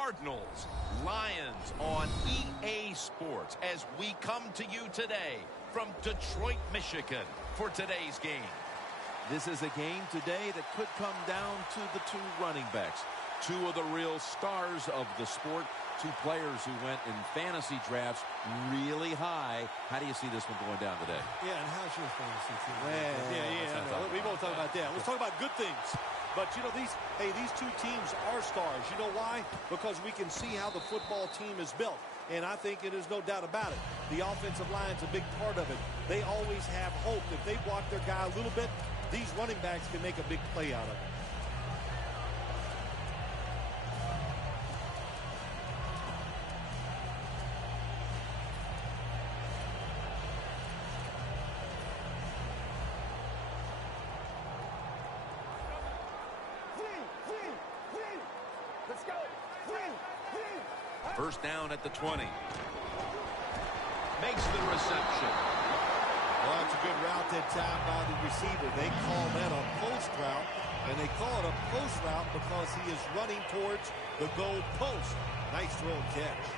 Cardinals, Lions on EA Sports as we come to you today from Detroit, Michigan for today's game. This is a game today that could come down to the two running backs, two of the real stars of the sport, two players who went in fantasy drafts really high. How do you see this one going down today? Yeah, and how's your fantasy team? We won't talk about that. Let's talk about good things. But, you know, these two teams are stars. You know why? Because we can see how the football team is built. And I think there's no doubt about it. The offensive line's a big part of it. They always have hope. If they block their guy a little bit, these running backs can make a big play out of it. Let's go. First down at the 20. Makes the reception. Well, that's a good route that time by the receiver. They call that a post route, and they call it a post route because he is running towards the goal post. Nice throw and catch.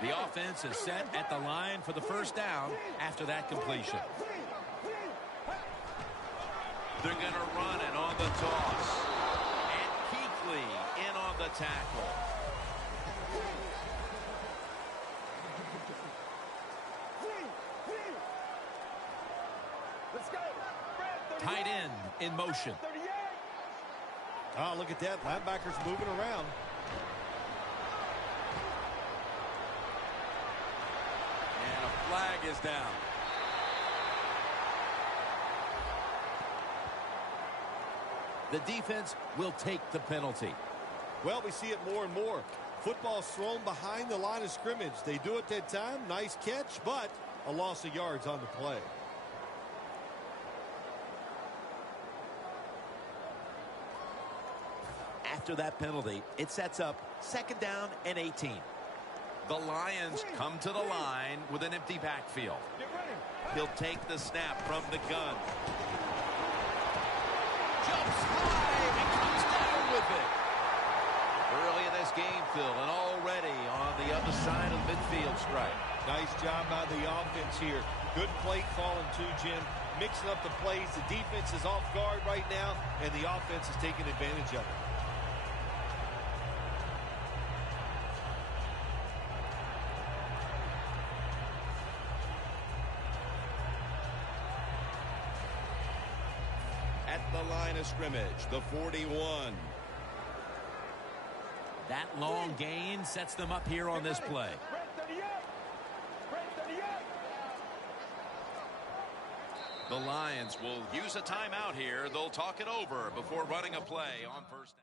The offense is set at the line for the first down after that completion. They're going to run it on the toss. And Kuechly in on the tackle. Let's go. Tight end in motion. Oh, look at that. Linebacker's moving around. And a flag is down. The defense will take the penalty. Well, we see it more and more. Football's thrown behind the line of scrimmage. They do it that time. Nice catch, but a loss of yards on the play. After that penalty, it sets up second down and 18. The Lions come to the line with an empty backfield. He'll take the snap from the gun. Jumps high and comes down with it. Early in this game, Phil, and already on the other side of the midfield stripe. Nice job by the offense here. Good play calling too, Jim. Mixing up the plays. The defense is off guard right now, and the offense is taking advantage of it. At the line of scrimmage, the 41. That long gain sets them up here on this play. The Lions will use a timeout here. They'll talk it over before running a play on first down.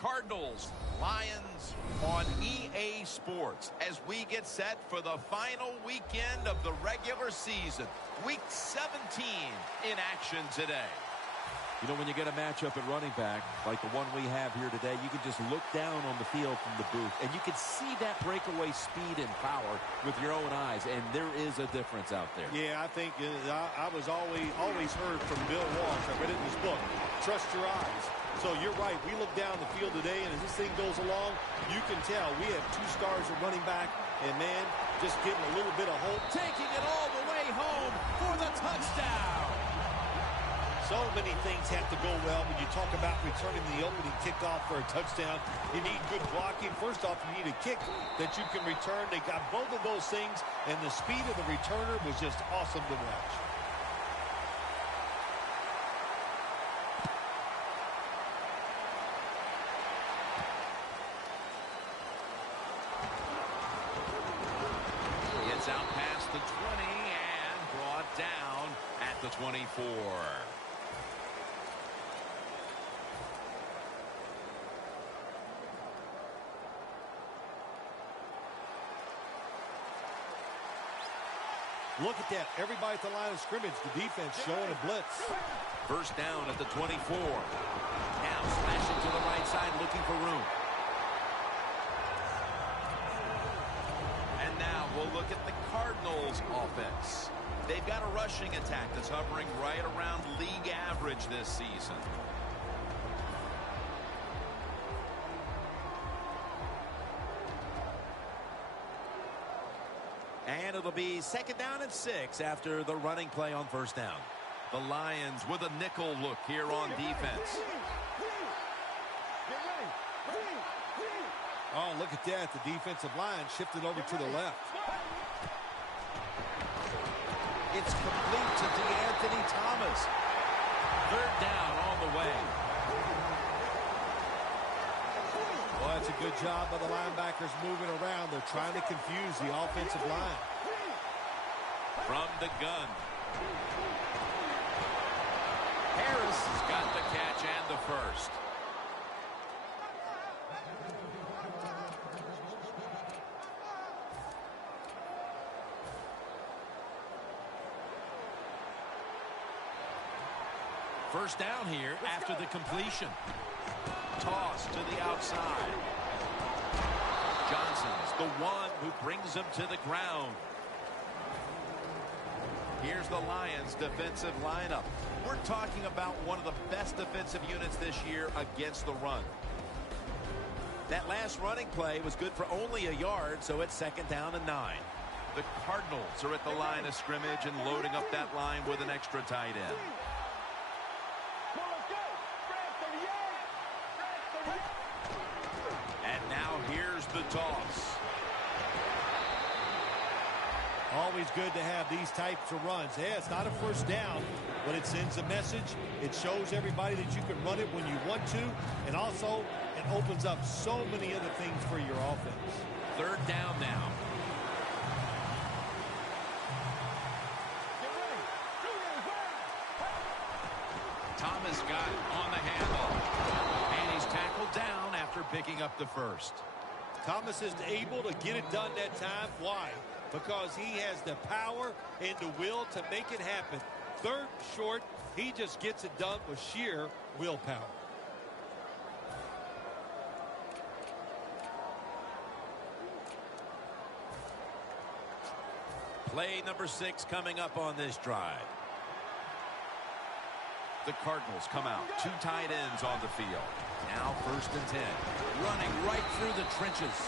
Cardinals, Lions on EA Sports as we get set for the final weekend of the regular season. Week 17 in action today. You know, when you get a matchup at running back, like the one we have here today, you can just look down on the field from the booth, and you can see that breakaway speed and power with your own eyes, and there is a difference out there. Yeah, I think I was always heard from Bill Walsh. I read it in his book, trust your eyes. So you're right. We look down the field today, and as this thing goes along, you can tell we have 2 stars at running back, and, man, just getting a little bit of hope. Taking it all the way home for the touchdown. So many things have to go well when you talk about returning the opening kickoff for a touchdown. You need good blocking. First off, you need a kick that you can return. They got both of those things, and the speed of the returner was just awesome to watch. It's out past the 20 and brought down at the 24. Look at that. Everybody at the line of scrimmage. The defense showing a blitz. First down at the 24. Now slashing to the right side, looking for room. And now we'll look at the Cardinals offense. They've got a rushing attack that's hovering right around league average this season. And it'll be 2nd down and 6 after the running play on first down. The Lions with a nickel look here on defense. Oh, look at that. The defensive line shifted over to the left. It's complete to DeAnthony Thomas. 3rd down on the way. Well, that's a good job by the linebackers moving around. They're trying to confuse the offensive line. From the gun. Harris has got the catch and the first. First down here after the completion. Toss to the outside. Johnson's the one who brings him to the ground. Here's the Lions defensive lineup. We're talking about one of the best defensive units this year against the run. That last running play was good for only a yard, so it's 2nd down and 9. The Cardinals are at the line of scrimmage and loading up that line with an extra tight end. And now here's the toss. Always good to have these types of runs. Yeah, it's not a first down, but it sends a message. It shows everybody that you can run it when you want to, and also it opens up so many other things for your offense. 3rd down now. Thomas got on the handoff, and he's tackled down after picking up the first. Thomas is able to get it done that time. Why? Because he has the power and the will to make it happen. 3rd short, he just gets it done with sheer willpower. Play number 6 coming up on this drive. The Cardinals come out. 2 tight ends on the field. Now 1st and 10. Running right through the trenches.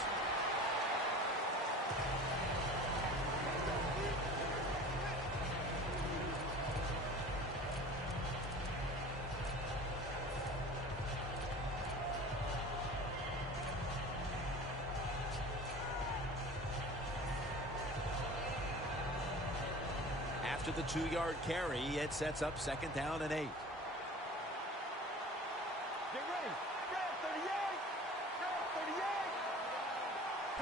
After the 2-yard carry, it sets up 2nd down and 8.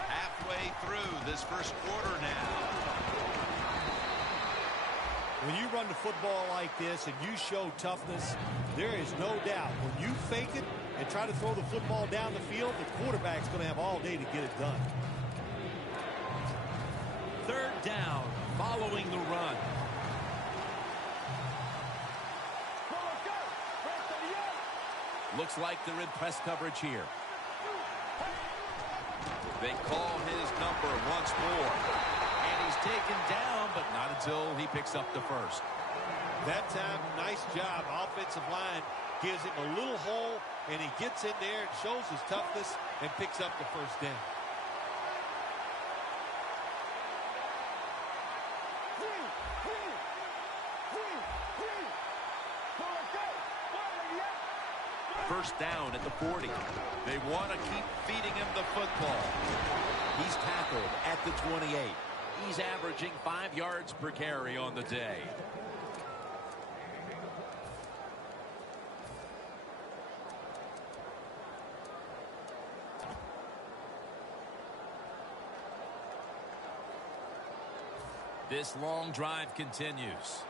Halfway through this first quarter now. When you run the football like this and you show toughness, there is no doubt when you fake it, and try to throw the football down the field, the quarterback's going to have all day to get it done. Third down following the run. Looks like they're in press coverage here. They call his number once more. And he's taken down, but not until he picks up the first. That time, nice job. Offensive line gives him a little hole, and he gets in there and shows his toughness and picks up the first down. First down at the 40. They want to keep feeding him the football. He's tackled at the 28. He's averaging 5 yards per carry on the day. This long drive continues.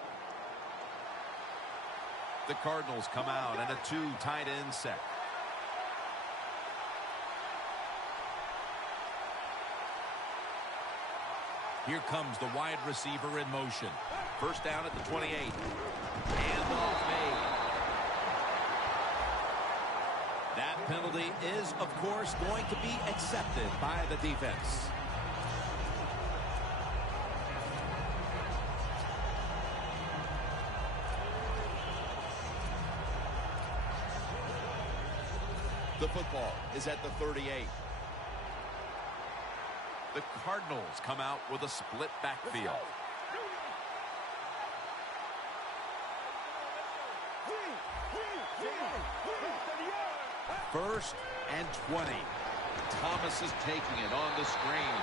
The Cardinals come out in a 2 tight end set. Here comes the wide receiver in motion. First down at the 28. Handoff made. That penalty is, of course, going to be accepted by the defense. The football is at the 38. The Cardinals come out with a split backfield. First and 20. Thomas is taking it on the screen.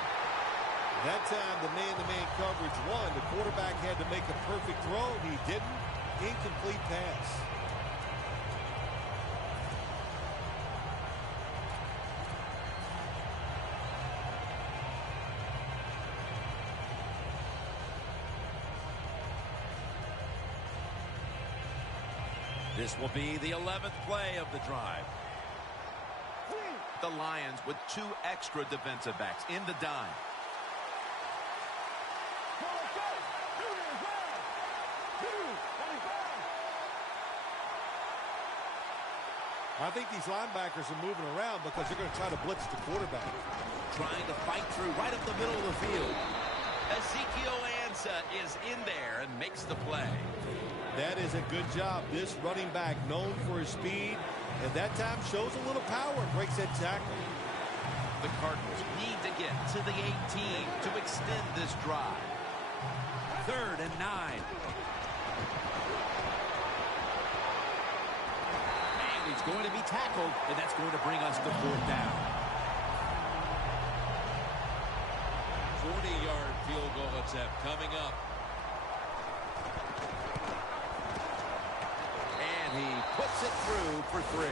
That time, the man-to-man coverage won. The quarterback had to make a perfect throw. He didn't. Incomplete pass. This will be the 11th play of the drive. The Lions with 2 extra defensive backs in the dime. I think these linebackers are moving around because they're going to try to blitz the quarterback. Trying to fight through right up the middle of the field. Ezekiel Ansah is in there and makes the play. That is a good job. This running back, known for his speed, and that time shows a little power and breaks that tackle. The Cardinals need to get to the 18 to extend this drive. Third and 9. And he's going to be tackled, and that's going to bring us to fourth down. 40-yard field goal attempt coming up. And he puts it through for 3.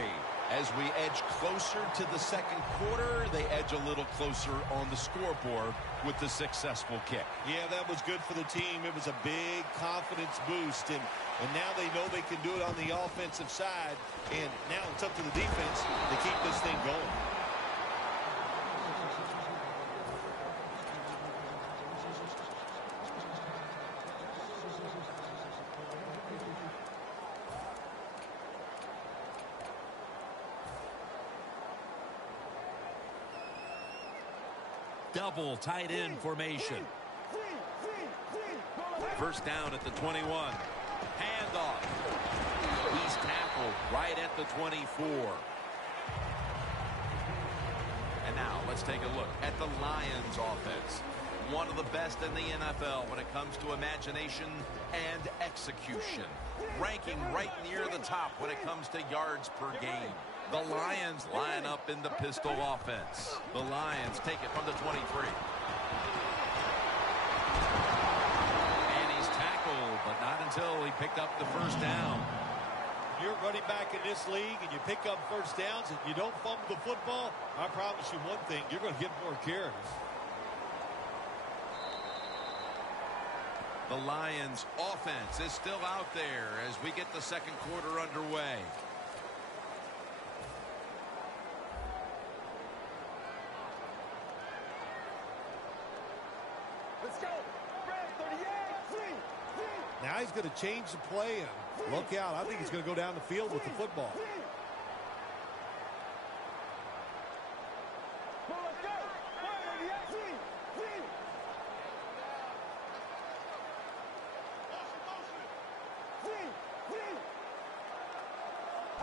As we edge closer to the second quarter, they edge a little closer on the scoreboard with the successful kick. Yeah, that was good for the team. It was a big confidence boost, and now they know they can do it on the offensive side, and now it's up to the defense to keep this thing going. Double tight end formation. First down at the 21. Handoff. He's tackled right at the 24. And now let's take a look at the Lions offense. One of the best in the NFL when it comes to imagination and execution. Ranking right near the top when it comes to yards per game. The Lions line up in the pistol offense. The Lions take it from the 23. And he's tackled, but not until he picked up the first down. You're running back in this league and you pick up first downs and you don't fumble the football, I promise you one thing, you're going to get more carries. The Lions offense is still out there as we get the second quarter underway. he's going to change the play, and look out. I think he's going to go down the field with the football.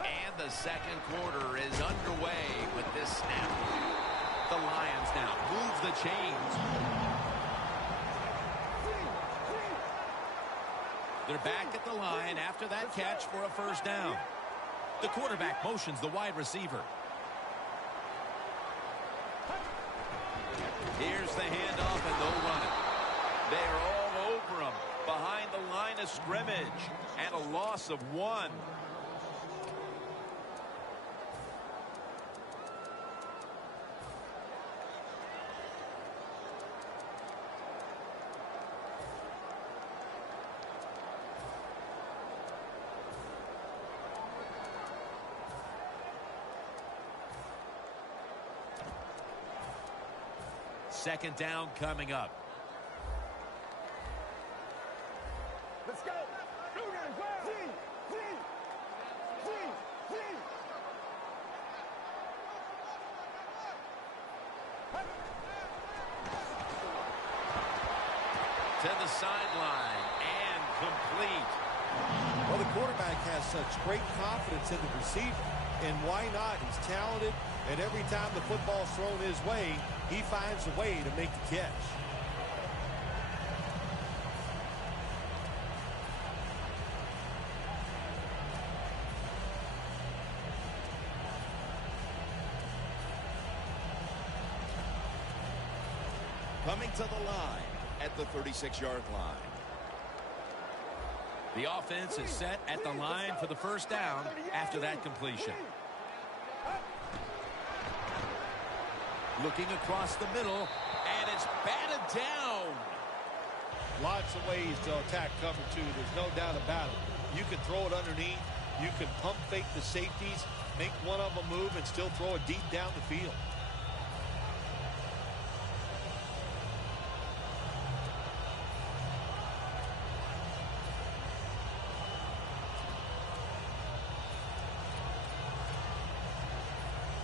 And the second quarter is underway with this snap. The Lions now move the chains. They're back at the line after that catch for a first down. The quarterback motions the wide receiver. Here's the handoff, and they'll run it. They're all over him behind the line of scrimmage, and a loss of 1. Second down coming up. Let's go. To the sideline and complete. Well, the quarterback has such great confidence in the receiver. And why not? He's talented, and every time the football's thrown his way, he finds a way to make the catch. Coming to the line at the 36-yard line. The offense is set at the line for the first down after that completion. Looking across the middle, and it's batted down. Lots of ways to attack cover two. There's no doubt about it. You can throw it underneath. You can pump fake the safeties, make one of them move, and still throw it deep down the field.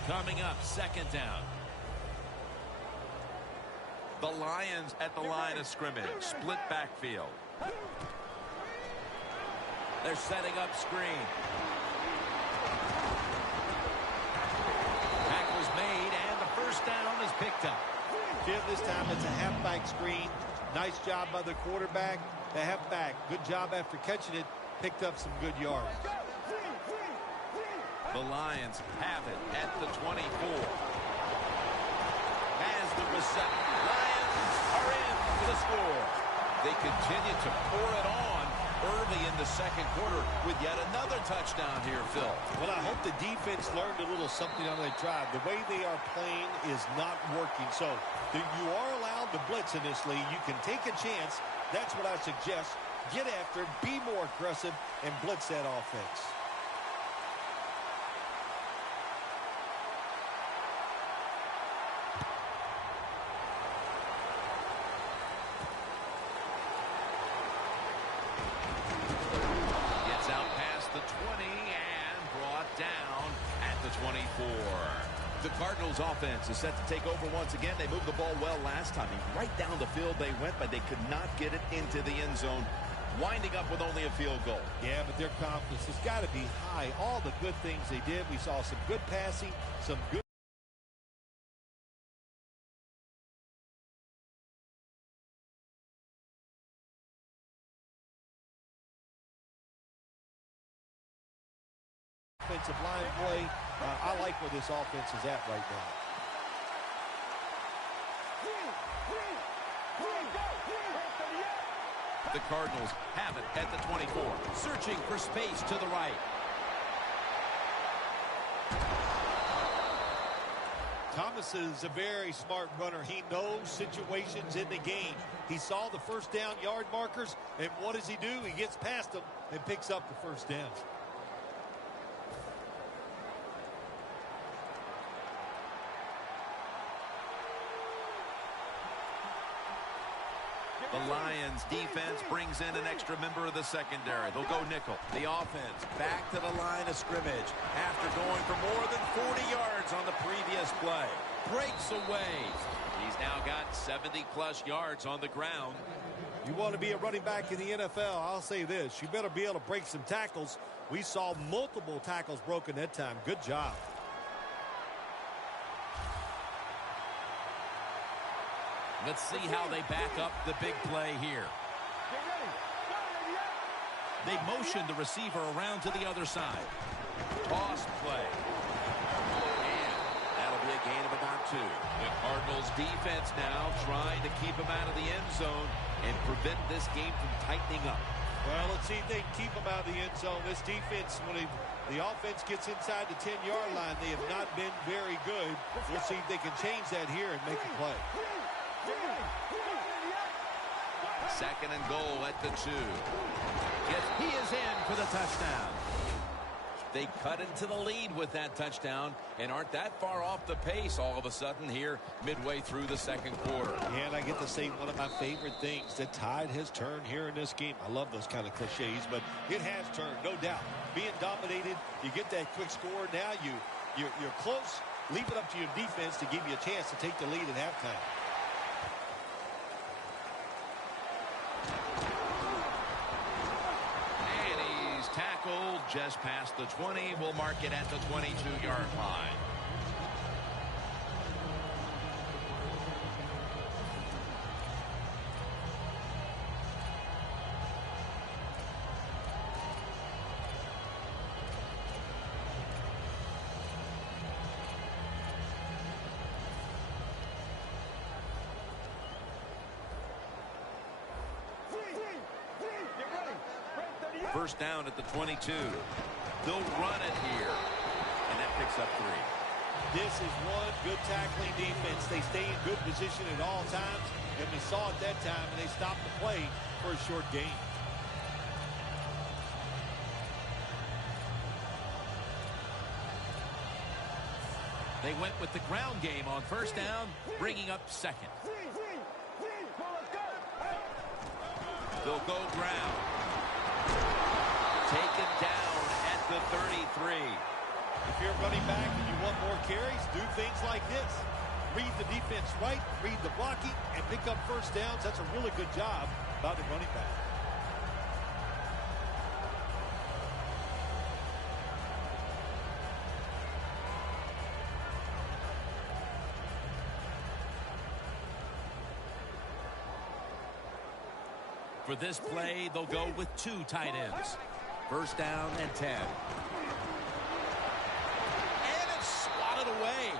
Coming up, second down. The Lions at the line of scrimmage. Split backfield. They're setting up screen. Tackle's made, and the first down is picked up. Jim, this time it's a halfback screen. Nice job by the quarterback. The halfback, good job after catching it. Picked up some good yards. The Lions have it at the 24. As the reception, Lions are in for the score. They continue to pour it on early in the second quarter with yet another touchdown here, Phil. Well, I hope the defense learned a little something on that drive. The way they are playing is not working. So you are allowed to blitz in this league. You can take a chance. That's what I suggest. Get after, be more aggressive, and blitz that offense. The Cardinals offense is set to take over once again. They moved the ball well last time. Right down the field they went, but they could not get it into the end zone, winding up with only a field goal. Yeah, but their confidence has got to be high. All the good things they did. We saw some good passing, some good offensive line play. I like where this offense is at right now. The Cardinals have it at the 24, searching for space to the right. Thomas is a very smart runner. He knows situations in the game. He saw the first down yard markers, and what does he do? He gets past them and picks up the first down. The Lions defense brings in an extra member of the secondary. They'll go nickel. The offense back to the line of scrimmage after going for more than 40 yards on the previous play. Breaks away. He's now got 70-plus yards on the ground. You want to be a running back in the NFL, I'll say this. You better be able to break some tackles. We saw multiple tackles broken that time. Good job. Let's see how they back up the big play here. They motion the receiver around to the other side. Toss play. And that'll be a gain of about 2. The Cardinals defense now trying to keep him out of the end zone and prevent this game from tightening up. Well, let's see if they can keep him out of the end zone. This defense, when the offense gets inside the 10-yard line, they have not been very good. We'll see if they can change that here and make a play. Second and goal at the 2. He is in for the touchdown. They cut into the lead with that touchdown and aren't that far off the pace all of a sudden here midway through the second quarter. And I get to say one of my favorite things, the tide has turned here in this game. I love those kind of cliches, but it has turned, no doubt. Being dominated, you get that quick score. Now you're close. Leave it up to your defense to give you a chance to take the lead at halftime. Tackled just past the 20. We'll mark it at the 22-yard line. First down at the 22. They'll run it here. And that picks up 3. This is one good tackling defense. They stay in good position at all times. And we saw it that time, and they stopped the play for a short gain. They went with the ground game on first down, bringing up second. They'll go ground. Taken down at the 33. If you're running back and you want more carries, do things like this. Read the defense right, read the blocking, and pick up first downs. That's a really good job by the running back. For this play, they'll go with 2 tight ends. First down and 10. And it's swatted away.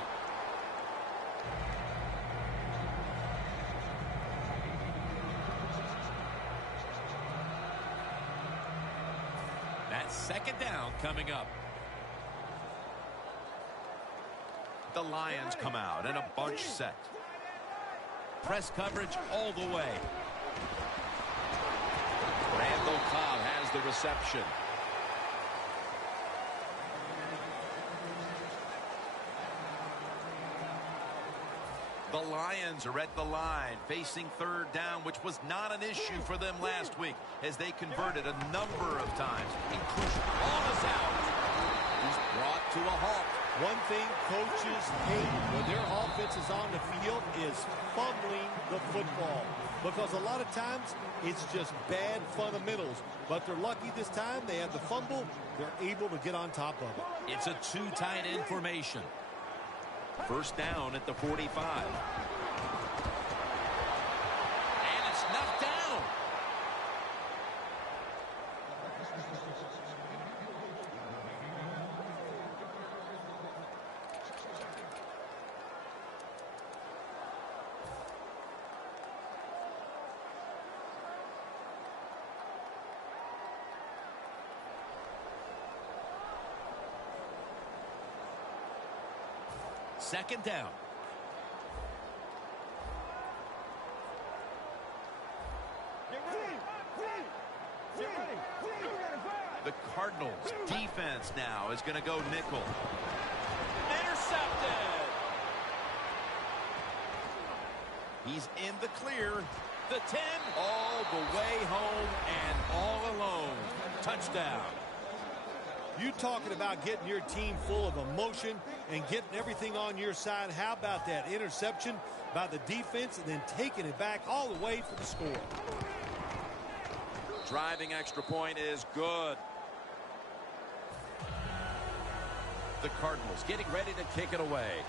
That's second down coming up. The Lions come out in a bunch set. Press coverage all the way. Randall Cobb has the reception. The Lions are at the line, facing third down, which was not an issue for them last week as they converted a number of times. Inclusion all is out. He's brought to a halt. One thing coaches hate when their offense is on the field is fumbling the football. Because a lot of times, it's just bad fundamentals. But they're lucky this time. They have the fumble. They're able to get on top of it. It's a 2 tight end formation. First down at the 45. And it's knocked down. Second down. The Cardinals defense now is going to go nickel. Intercepted. He's in the clear. the 10, all the way home and all alone. Touchdown. You talking about getting your team full of emotion and getting everything on your side. How about that interception by the defense and then taking it back all the way for the score? Driving extra point is good. The Cardinals getting ready to kick it away.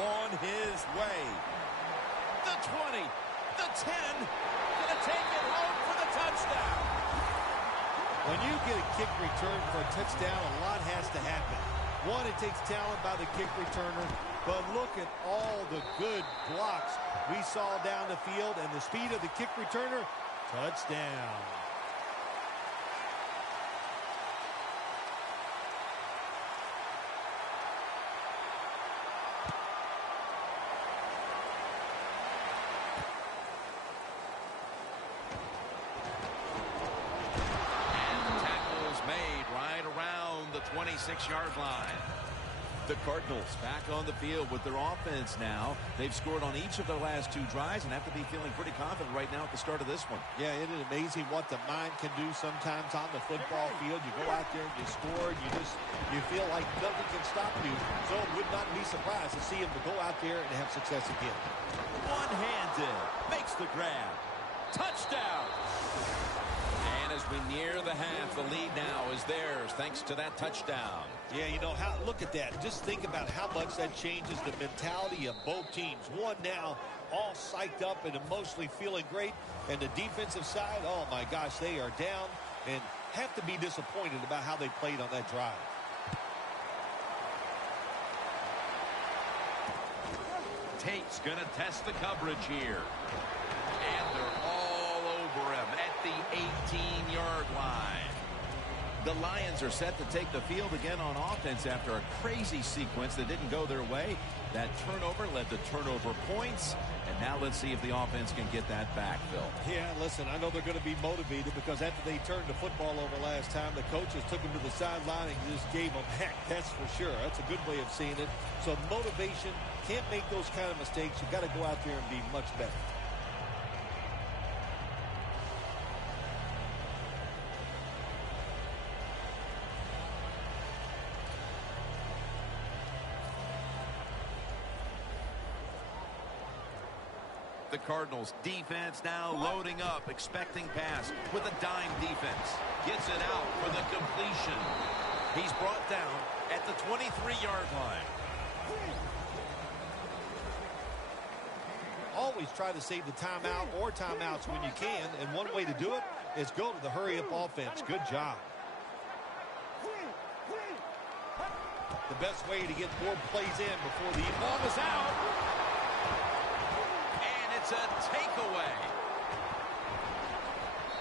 On his way. The 20, the 10, gonna take it home for the touchdown. When you get a kick return for a touchdown, a lot has to happen. One, it takes talent by the kick returner, but look at all the good blocks we saw down the field and the speed of the kick returner. Touchdown. Made right around the 26-yard line. The Cardinals back on the field with their offense now. They've scored on each of their last 2 drives and have to be feeling pretty confident right now at the start of this one. Yeah, it is amazing what the mind can do sometimes on the football field. You go out there and you score, and you feel like nothing can stop you. So it would not be surprised to see him to go out there and have success again. One-handed, makes the grab. Touchdown! And as we near the half, the lead now is theirs thanks to that touchdown. Yeah, you know, look at that. Just think about how much that changes the mentality of both teams. One now all psyched up and emotionally feeling great. And the defensive side, oh my gosh, they are down and have to be disappointed about how they played on that drive. Tate's going to test the coverage here. And they're all over him at the 18-yard line. The Lions are set to take the field again on offense after a crazy sequence that didn't go their way. That turnover led to turnover points. And now let's see if the offense can get that back, Phil. Yeah, listen, I know they're going to be motivated because after they turned the football over last time, the coaches took them to the sideline and just gave them heck. That's for sure. That's a good way of seeing it. So motivation, can't make those kind of mistakes. You've got to go out there and be much better. The Cardinals defense now loading up, expecting pass with a dime defense. Gets it out for the completion. He's brought down at the 23-yard line. Always try to save the timeout or timeouts when you can, and one way to do it is go to the hurry-up offense. Good job. The best way to get more plays in before the ball is out. It's a takeaway.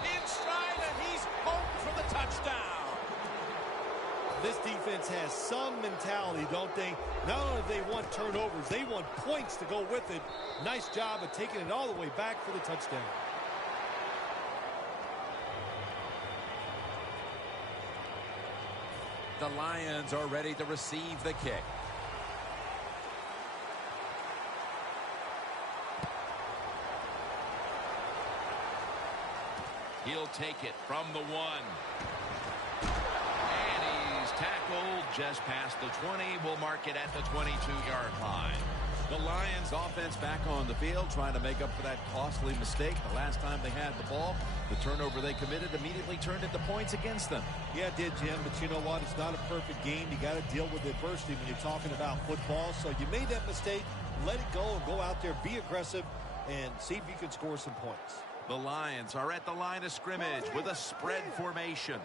In stride, and he's home for the touchdown. This defense has some mentality, don't they? Not only do they want turnovers, they want points to go with it. Nice job of taking it all the way back for the touchdown. The Lions are ready to receive the kick. He'll take it from the 1. And he's tackled just past the 20. We'll mark it at the 22-yard line. The Lions offense back on the field trying to make up for that costly mistake. The last time they had the ball, the turnover they committed immediately turned into points against them. Yeah, it did, Jim, but you know what? It's not a perfect game. You got to deal with adversity when you're talking about football. So you made that mistake, let it go and go out there, be aggressive, and see if you can score some points. The Lions are at the line of scrimmage with a spread formation.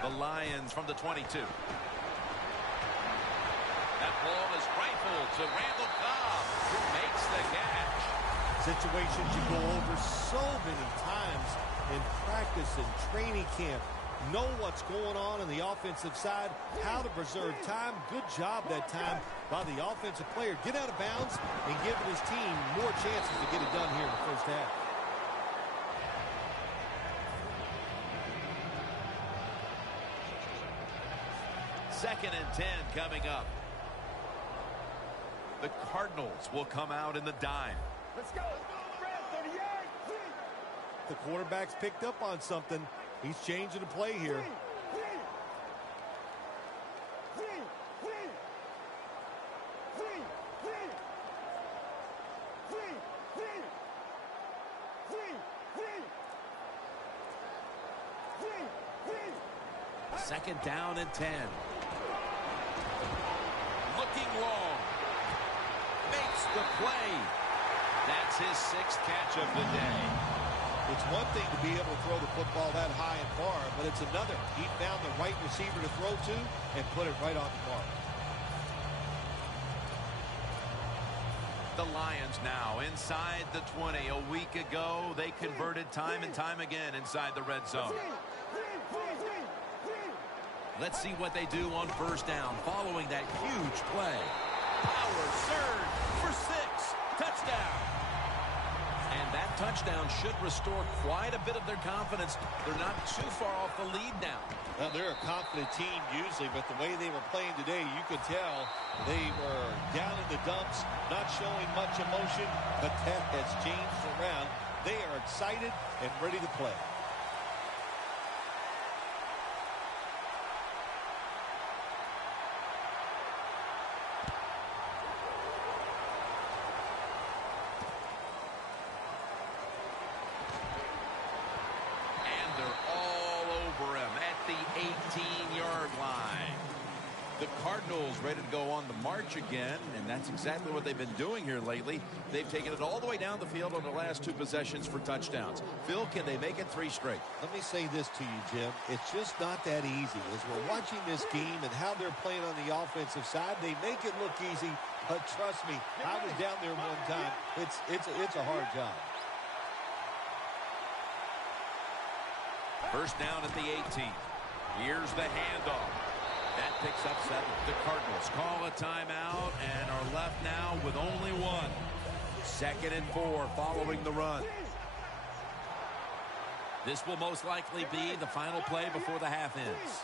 The Lions from the 22. That ball is rifled to Randall Cobb, who makes the catch. Situations you go over so many times in practice and training camp. know what's going on the offensive side, how to preserve time. Good job that time by the offensive player. Get out of bounds and giving his team more chances to get it done here in the first half. Second and 10 coming up. The Cardinals will come out in the dime. Let's go. Red 38. The quarterback's picked up on something. He's changing the play here. Second down and 10. Looking long. Makes the play. That's his 6th catch of the day. It's one thing to be able to throw the football that high and far, but it's another. He found the right receiver to throw to and put it right on the mark. The Lions now inside the 20. A week ago, they converted time and time again inside the red zone. Let's see what they do on first down following that huge play. Power surge for 6. Touchdown. And that touchdown should restore quite a bit of their confidence. They're not too far off the lead now. Well, they're a confident team usually, but the way they were playing today, you could tell they were down in the dumps, not showing much emotion, but that has changed around. They are excited and ready to play. The 18-yard line. The Cardinals ready to go on the march again, and that's exactly what they've been doing here lately. They've taken it all the way down the field on the last 2 possessions for touchdowns. Phil, can they make it 3 straight? Let me say this to you, Jim. It's just not that easy. As we're watching this game and how they're playing on the offensive side, they make it look easy, but trust me, I was down there one time. It's a hard job. First down at the 18. Here's the handoff. That picks up 7. The Cardinals call a timeout and are left now with only 1. Second and 4 following the run. This will most likely be the final play before the half ends.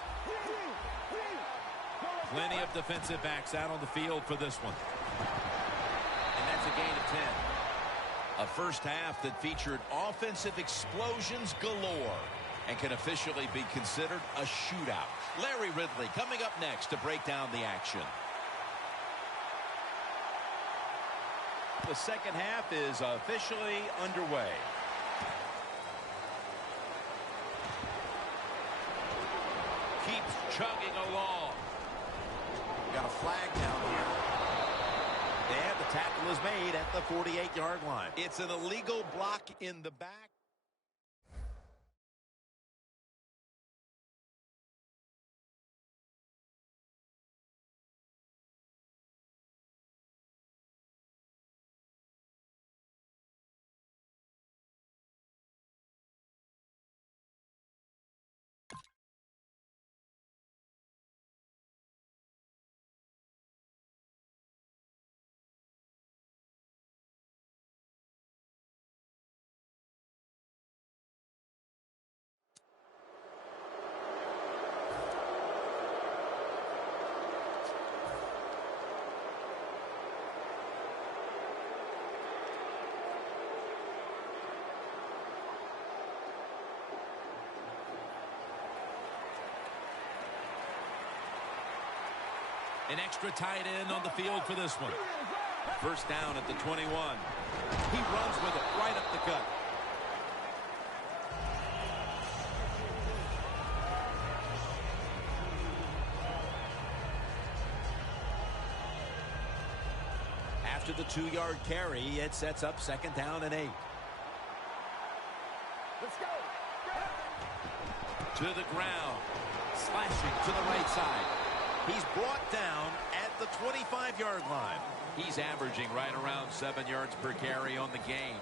Plenty of defensive backs out on the field for this one. And that's a gain of 10. A first half that featured offensive explosions galore and can officially be considered a shootout. Larry Ridley coming up next to break down the action. The second half is officially underway. Keeps chugging along. Got a flag down here. And the tackle is made at the 48-yard line. It's an illegal block in the back. An extra tight end on the field for this one. First down at the 21. He runs with it right up the gut. After the 2-yard carry, it sets up second down and 8. Let's go. To the ground. Slashing to the right side. He's brought down at the 25-yard line. He's averaging right around 7 yards per carry on the game.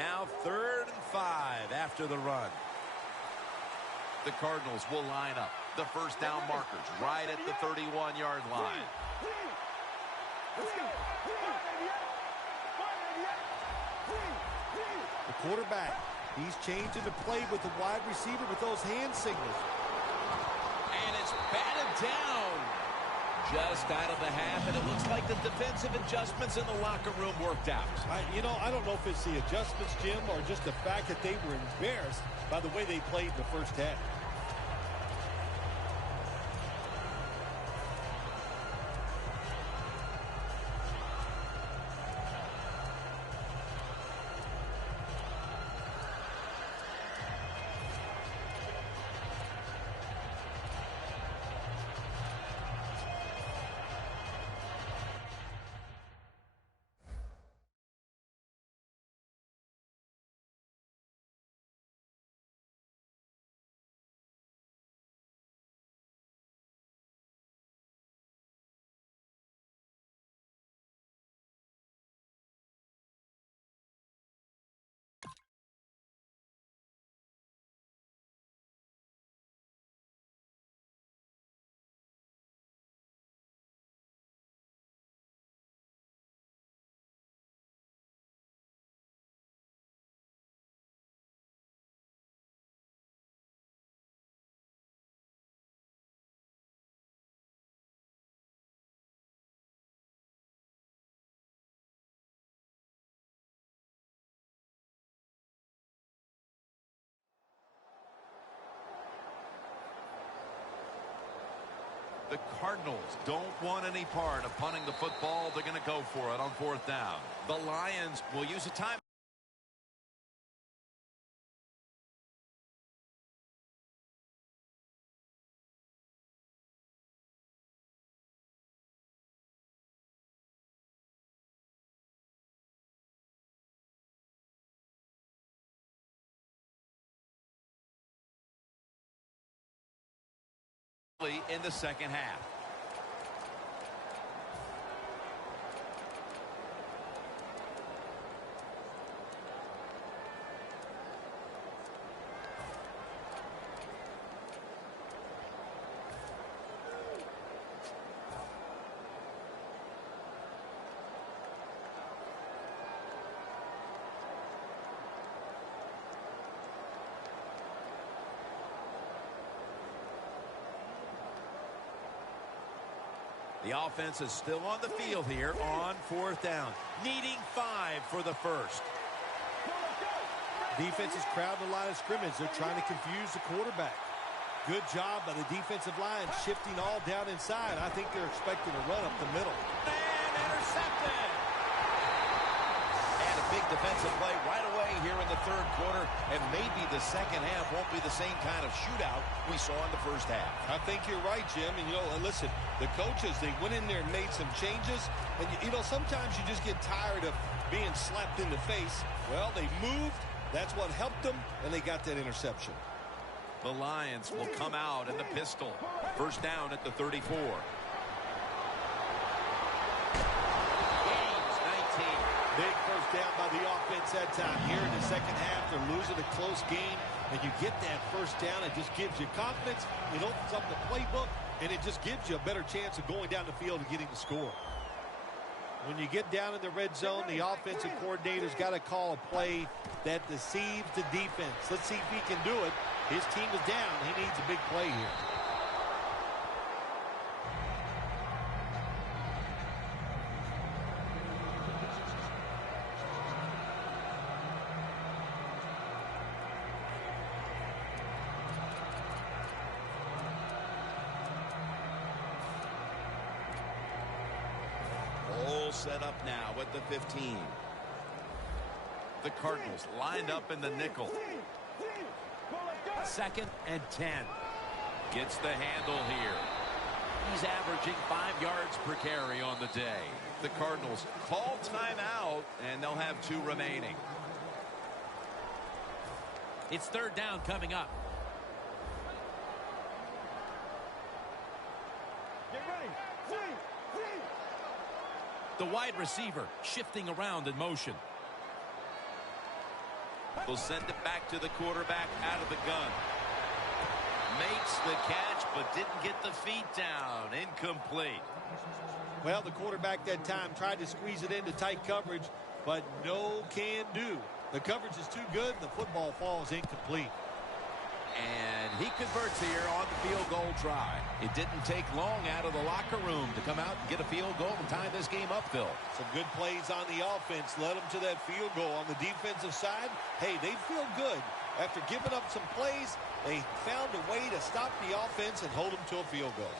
Now 3rd and 5 after the run. The Cardinals will line up. The first down markers right at the 31-yard line. The quarterback, he's changing the play with the wide receiver with those hand signals. And it's batted down. Just out of the half, and it looks like the defensive adjustments in the locker room worked out. I don't know if it's the adjustments, Jim, or just the fact that they were embarrassed by the way they played in the first half. The Cardinals don't want any part of punting the football. They're going to go for it on 4th down. The Lions will use a time. In the second half. The offense is still on the field here on 4th down, needing 5 for the first. Defense is crowding the line of scrimmage. They're trying to confuse the quarterback. Good job by the defensive line shifting all down inside. I think they're expecting a run up the middle. And intercepted. And a big defensive play right away here in the 3rd quarter. And maybe the second half won't be the same kind of shootout we saw in the first half. I think you're right, Jim. And, listen, the coaches, they went in there and made some changes. And, sometimes you just get tired of being slapped in the face. Well, they moved. That's what helped them, and they got that interception. The Lions will come out in the pistol. First down at the 34. Gains 19. Big first down by the offense that time. Here in the second half, they're losing a close game, and you get that first down. It just gives you confidence. It opens up the playbook, and it just gives you a better chance of going down the field and getting the score. When you get down in the red zone, the offensive coordinator's got to call a play that deceives the defense. Let's see if he can do it. His team is down. He needs a big play here. Set up now at the 15. The Cardinals lined up in the nickel. 2nd and 10. Gets the handle here. He's averaging 5 yards per carry on the day. The Cardinals call timeout, and they'll have 2 remaining. It's 3rd down coming up. Get ready. The wide receiver shifting around in motion. Will send it back to the quarterback out of the gun. Makes the catch, but didn't get the feet down. Incomplete. Well, the quarterback that time tried to squeeze it into tight coverage, but no can do. The coverage is too good, and the football falls incomplete. And he converts here on the field goal try. It didn't take long out of the locker room to come out and get a field goal and tie this game up, Phil. Some good plays on the offense led them to that field goal. On the defensive side, hey, they feel good. After giving up some plays, they found a way to stop the offense and hold them to a field goal.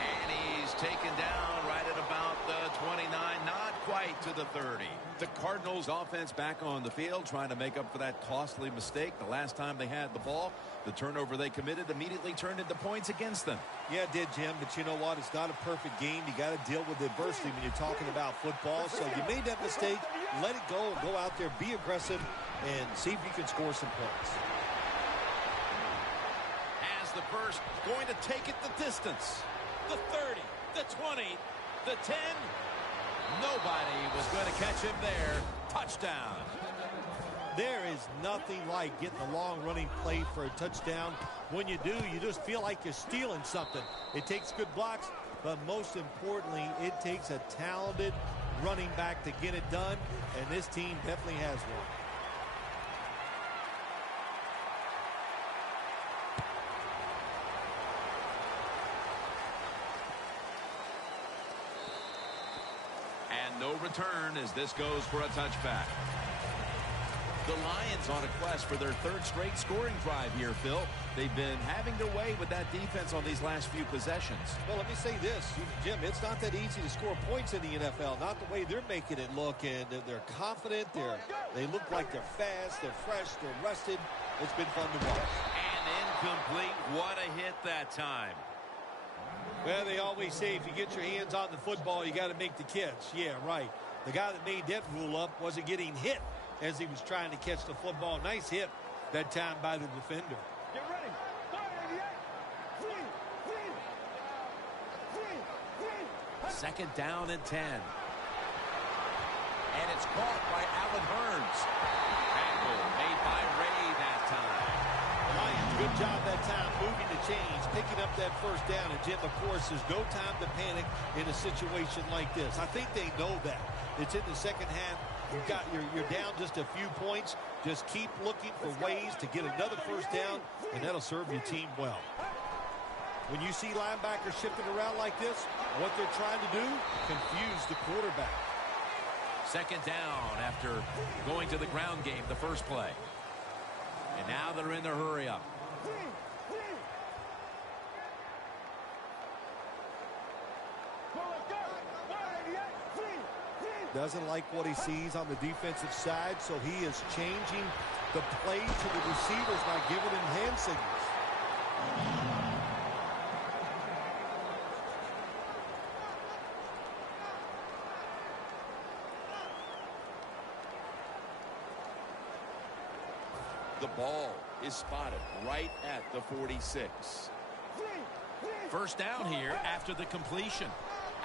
And he's taken down right at about the 29, not quite to the 30. The Cardinals offense back on the field trying to make up for that costly mistake. The last time they had the ball, the turnover they committed immediately turned into points against them. Yeah, it did, Jim, but you know what? It's not a perfect game. You got to deal with adversity when you're talking about football. So you made that mistake, let it go, and go out there, be aggressive, and see if you can score some points. As the first, going to take it the distance. The 30, the 20, the 10. Nobody was going to catch him there. Touchdown. There is nothing like getting a long running play for a touchdown. When you do, you just feel like you're stealing something. It takes good blocks, but most importantly, it takes a talented running back to get it done, and this team definitely has one. And no return as this goes for a touchback. The Lions on a quest for their third straight scoring drive here, Phil. They've been having their way with that defense on these last few possessions. Well, let me say this, Jim, it's not that easy to score points in the NFL, not the way they're making it look, and they're confident, they look like they're fast, they're fresh, they're rested. It's been fun to watch. And incomplete. What a hit that time. Well, they always say if you get your hands on the football, you got to make the catch. Yeah, right. The guy that made that rule up wasn't getting hit as he was trying to catch the football. Nice hit that time by the defender. Get ready. Second down and 10. And it's caught by Allen Hurns. Tackle made by Ray that time. The Lions, good job that time moving the chains, picking up that first down. And, Jim, of course, there's no time to panic in a situation like this. I think they know that. It's in the second half. You're down just a few points. Just keep looking for ways to get another first down, and that'll serve your team well. When you see linebackers shifting around like this, what they're trying to do, confuse the quarterback. Second down after going to the ground game the first play. And now they're in their hurry up. Doesn't like what he sees on the defensive side, so he is changing the play to the receivers by giving him hand signals. The ball is spotted right at the 46. First down here after the completion.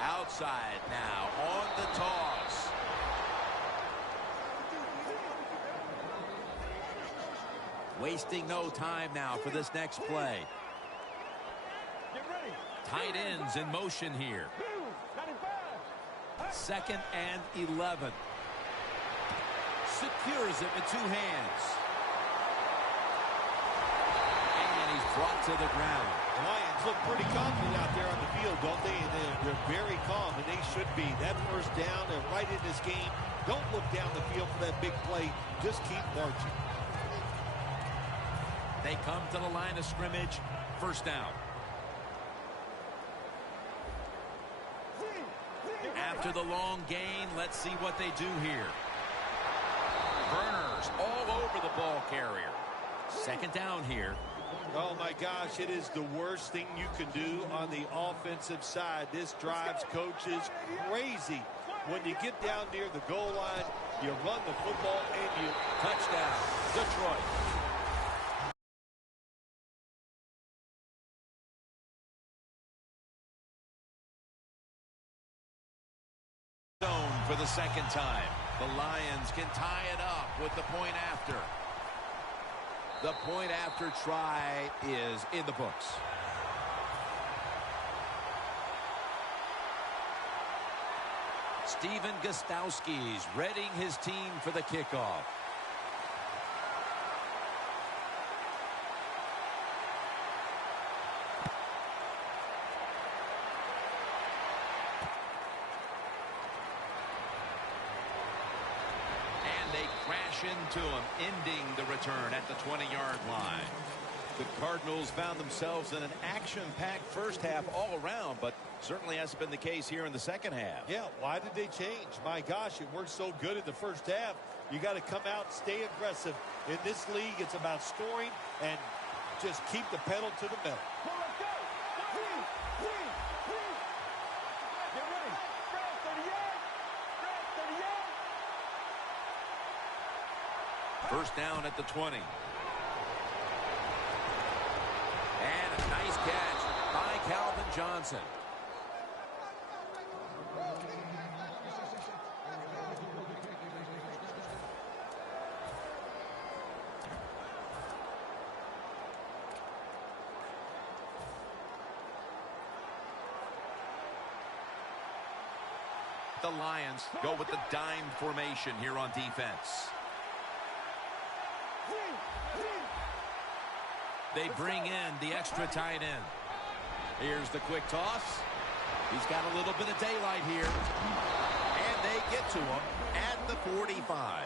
Outside now on the toss. Wasting no time now for this next play. Get ready. Tight ends in motion here. 2nd and 11. Secures it with two hands. And he's brought to the ground. The Lions look pretty confident out there on the field, don't they? And they're very calm, and they should be. That first down, they're right in this game. Don't look down the field for that big play. Just keep marching. They come to the line of scrimmage. First down. After the long gain, let's see what they do here. Burners all over the ball carrier. Second down here. Oh, my gosh, it is the worst thing you can do on the offensive side. This drives coaches crazy. When you get down near the goal line, you run the football and you Touchdown, Detroit. For the second time. The Lions can tie it up with the point after. The point after try is in the books. Steven Gostowski's readying his team for the kickoff. Into him, ending the return at the 20-yard line. The Cardinals found themselves in an action-packed first half all around, but certainly hasn't been the case here in the second half. Yeah, why did they change? My gosh, it worked so good in the first half. You got to come out, stay aggressive. In this league, it's about scoring and just keep the pedal to the metal. First down at the 20. And a nice catch by Calvin Johnson. The Lions go with the dime formation here on defense. They bring in the extra tight end. Here's the quick toss. He's got a little bit of daylight here. And they get to him at the 45.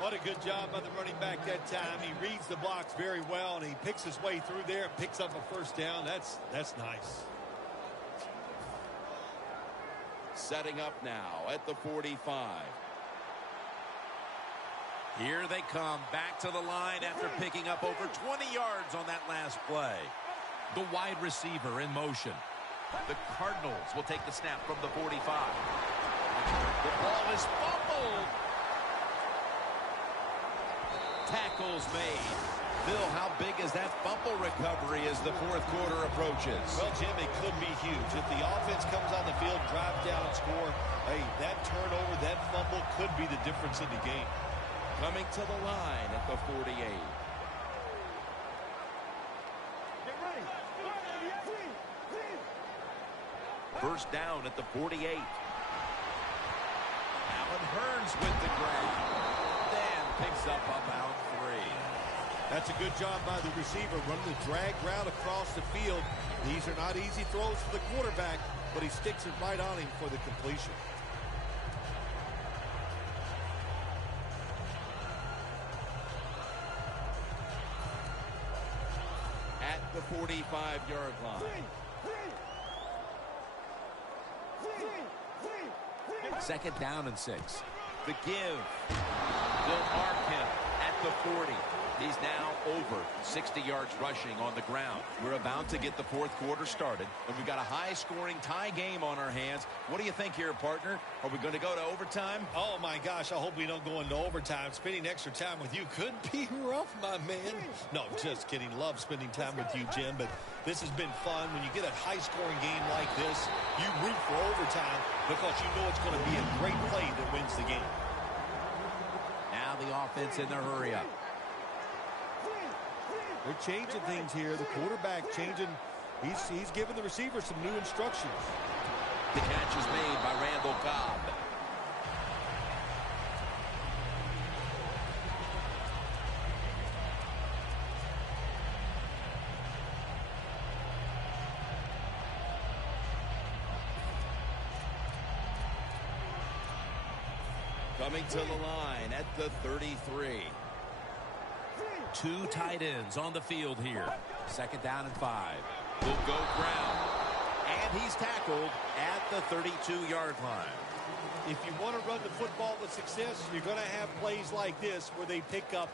What a good job by the running back that time. He reads the blocks very well, and he picks his way through there and picks up a first down. That's nice. Setting up now at the 45. Here they come back to the line after picking up over 20 yards on that last play. The wide receiver in motion. The Cardinals will take the snap from the 45. The ball is fumbled. Tackles made. Bill, how big is that fumble recovery as the fourth quarter approaches? Well, Jim, it could be huge. If the offense comes on the field, drives down and score, hey, that turnover, that fumble could be the difference in the game. Coming to the line at the 48. First down at the 48. Allen Hurns with the grab. Then picks up about 3. That's a good job by the receiver, running the drag route across the field. These are not easy throws for the quarterback, but he sticks it right on him for the completion. The 45-yard line. Second down and 6. The give. They'll mark him at the 40. He's now over 60 yards rushing on the ground. We're about to get the fourth quarter started, and we've got a high-scoring tie game on our hands. What do you think here, partner? Are we going to go to overtime? Oh, my gosh, I hope we don't go into overtime. Spending extra time with you could be rough, my man. No, just kidding. Love spending time with you, Jim, but this has been fun. When you get a high-scoring game like this, you root for overtime because you know it's going to be a great play that wins the game. Now the offense in their hurry-up. They're changing things here. The quarterback changing. He's giving the receiver some new instructions. The catch is made by Randall Cobb. Coming to the line at the 33. 2 tight ends on the field here. Second down and 5. Will go ground. And he's tackled at the 32-yard line. If you want to run the football with success, you're going to have plays like this where they pick up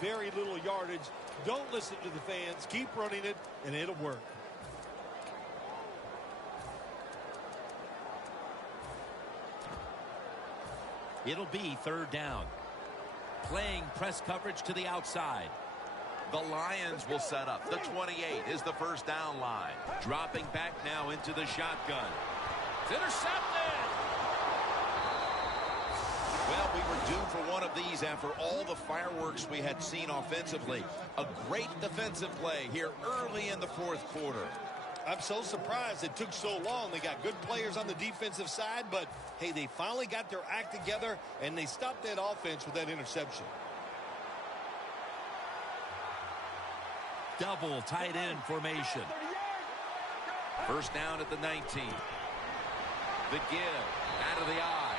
very little yardage. Don't listen to the fans. Keep running it, and it'll work. It'll be third down. Playing press coverage to the outside. The Lions will set up. The 28 is the first down line. Dropping back now into the shotgun. It's intercepted. Well, we were due for one of these after all the fireworks we had seen offensively. A great defensive play here early in the fourth quarter. I'm so surprised it took so long. They got good players on the defensive side, but, hey, they finally got their act together, and they stopped that offense with that interception. Double tight end formation. First down at the 19. The give out of the eye.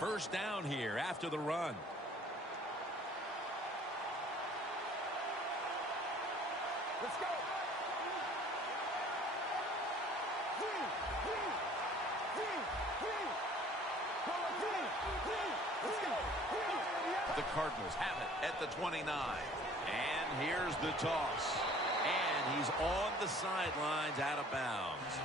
First down here after the run. Let's go. The Cardinals have it at the 29. And here's the toss. And he's on the sidelines out of bounds.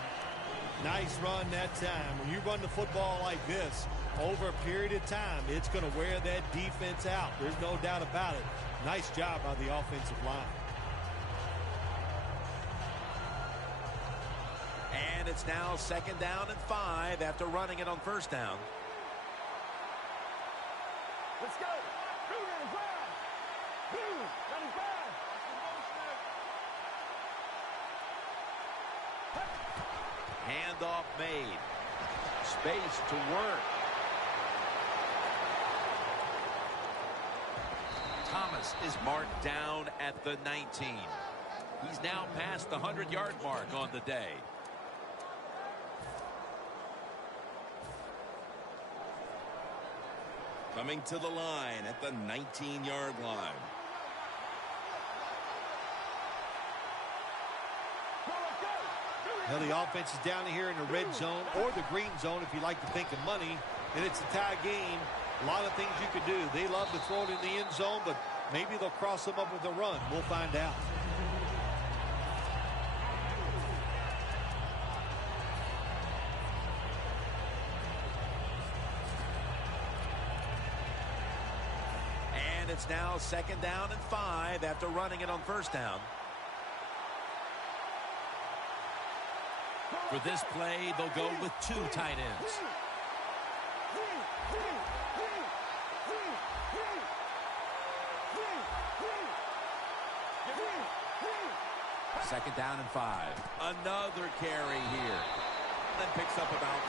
Nice run that time. When you run the football like this, over a period of time, it's going to wear that defense out. There's no doubt about it. Nice job by the offensive line. And it's now second down and 5 after running it on first down. Let's go. Handoff made. Space to work. Thomas is marked down at the 19. He's now past the 100-yard mark on the day. Coming to the line at the 19-yard line. Now the offense is down here in the red zone or the green zone if you like to think of money, and it's a tie game. A lot of things you could do. They love to throw it in the end zone, but maybe they'll cross them up with a run. We'll find out. And it's now second down and 5 after running it on first down. For this play, they'll go with 2 tight ends. Second down and 5. Another carry here. And picks up about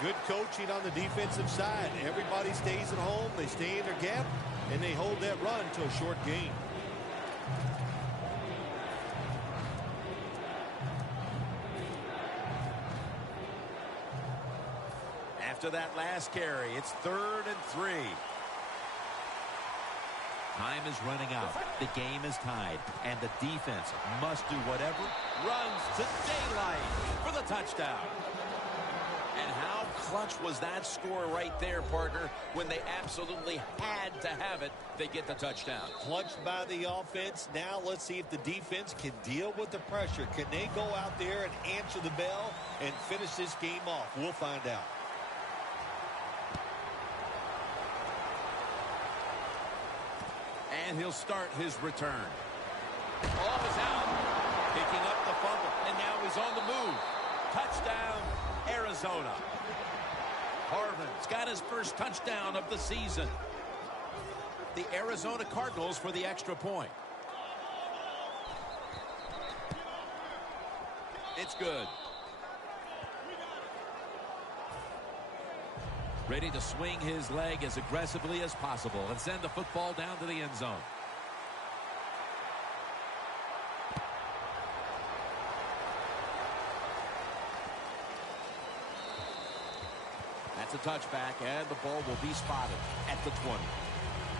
3. Good coaching on the defensive side. Everybody stays at home. They stay in their gap, and they hold that run to a short gain. After that last carry, it's 3rd and 3. Time is running out. The game is tied, and the defense must do whatever. Runs to daylight for the touchdown. And how clutch was that score right there, partner? When they absolutely had to have it, they get the touchdown. Clutched by the offense. Now let's see if the defense can deal with the pressure. Can they go out there and answer the bell and finish this game off? We'll find out. And he'll start his return. Ball is out. Picking up the fumble. And now he's on the move. Touchdown, Arizona. Harvin's got his first touchdown of the season. The Arizona Cardinals for the extra point. It's good. Ready to swing his leg as aggressively as possible and send the football down to the end zone. That's a touchback, and the ball will be spotted at the 20.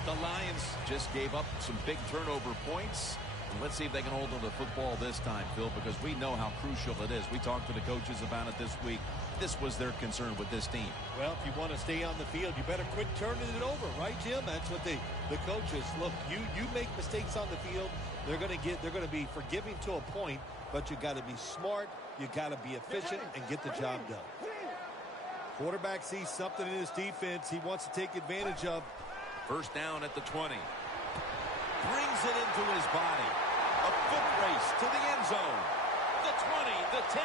The Lions just gave up some big turnover points. Let's see if they can hold on to the football this time, Phil, because we know how crucial it is. We talked to the coaches about it this week. This was their concern with this team. Well, if you want to stay on the field, you better quit turning it over, right, Jim? That's what the coaches look. You make mistakes on the field, they're going to be forgiving to a point, but you got to be smart, you got to be efficient, and get the job done. Quarterback sees something in his defense he wants to take advantage of. First down at the 20. Brings it into his body. A foot race to the end zone. The 20, the 10.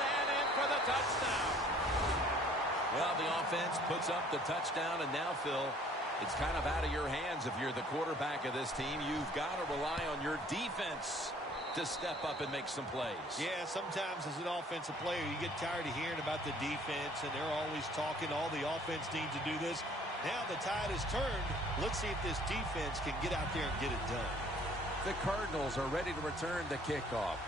Man in for the touchdown. Well, the offense puts up the touchdown, and now, Phil, it's kind of out of your hands if you're the quarterback of this team. You've got to rely on your defense to step up and make some plays. Yeah, sometimes as an offensive player, you get tired of hearing about the defense, and they're always talking, all the offense needs to do this. Now the tide has turned. Let's see if this defense can get out there and get it done. The Cardinals are ready to return the kickoff.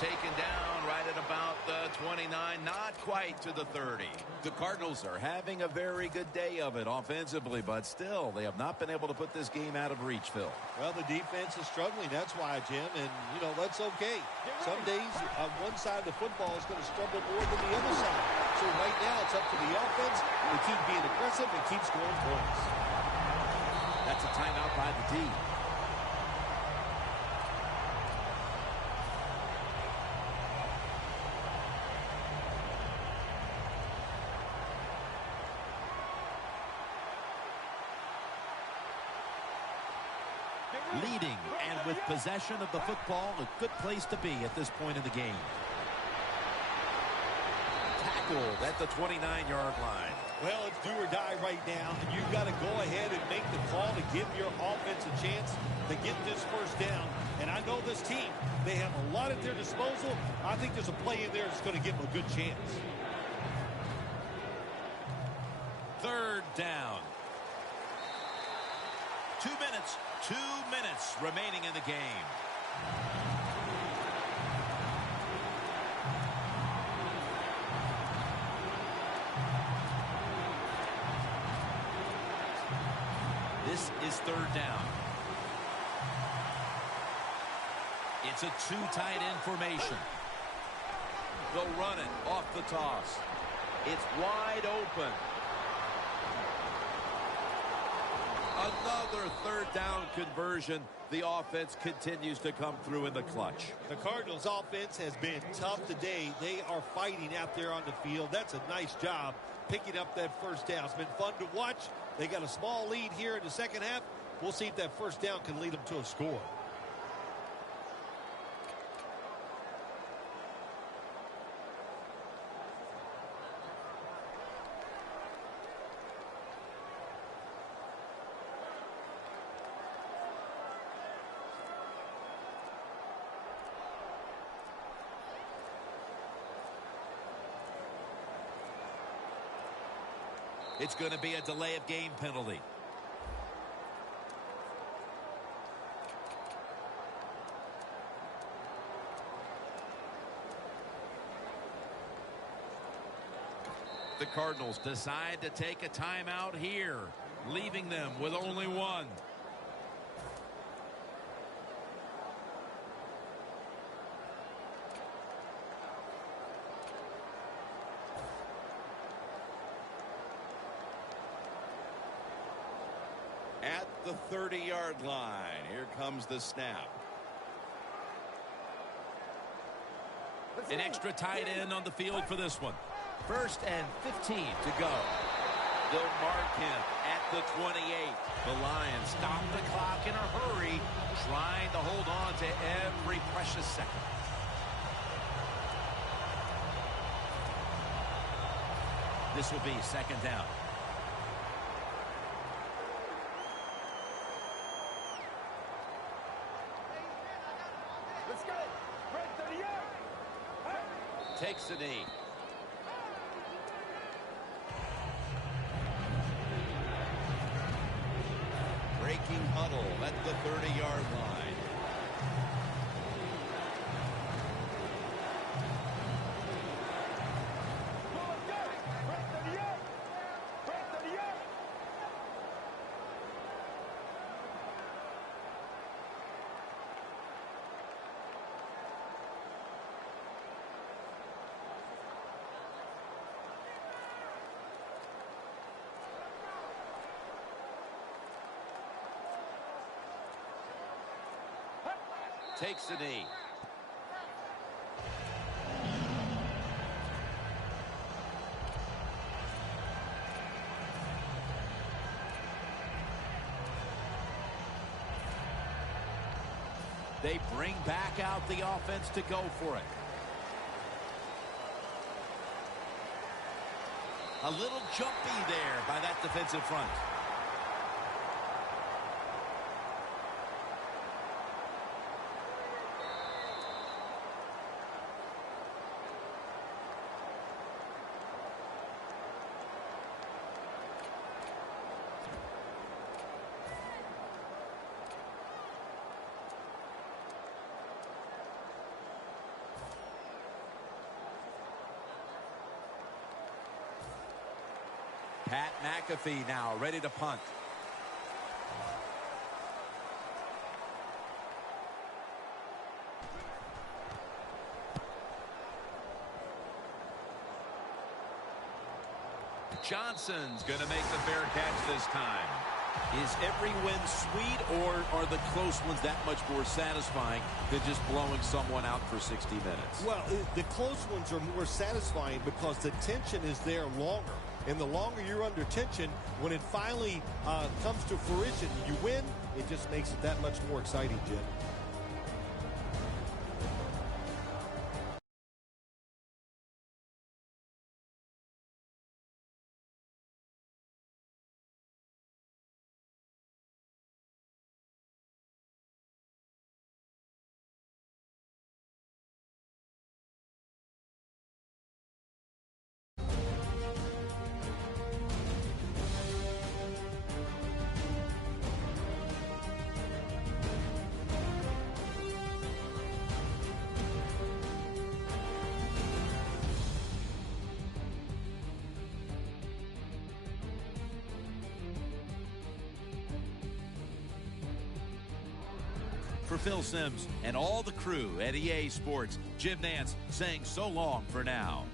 Taken down right at about the 29, not quite to the 30. The Cardinals are having a very good day of it offensively, but still, they have not been able to put this game out of reach, Phil. Well, the defense is struggling. That's why, Jim, and, you know, that's okay. Some days, on one side of the football is going to struggle more than the other side. So right now, it's up to the offense to keep being aggressive and keep scoring points. That's a timeout by the D. Leading and with possession of the football, a good place to be at this point in the game. Tackled at the 29-yard line. Well, it's do or die right now, and you've got to go ahead and make the call to give your offense a chance to get this first down. And I know this team, they have a lot at their disposal. I think there's a play in there that's going to give them a good chance. Third down. 2 minutes remaining in the game. This is third down. It's a two tight end formation. They'll run it off the toss. It's wide open. Another third down conversion. The offense continues to come through in the clutch. The Cardinals offense has been tough today. They are fighting out there on the field. That's a nice job picking up that first down. It's been fun to watch. They got a small lead here in the second half. We'll see if that first down can lead them to a score. It's going to be a delay of game penalty. The Cardinals decide to take a timeout here, leaving them with only one. At the 30-yard line, here comes the snap. An extra tight end on the field for this one. 1st and 15 to go. They'll mark him at the 28. The Lions stop the clock in a hurry, trying to hold on to every precious second. This will be second down. Let's go. Right 30 yards. Takes a knee. Breaking huddle at the 30-yard line. Let's go. Right 30 yards. Right 30 yards. takes the knee. They bring back out the offense to go for it. A little jumpy there by that defensive front. Pat McAfee now ready to punt. Johnson's going to make the fair catch this time. Is every win sweet, or are the close ones that much more satisfying than just blowing someone out for 60 minutes? Well, the close ones are more satisfying because the tension is there longer. And the longer you're under tension, when it finally comes to fruition, you win, it just makes it that much more exciting, Jim. For Phil Simms and all the crew at EA Sports, Jim Nantz saying so long for now.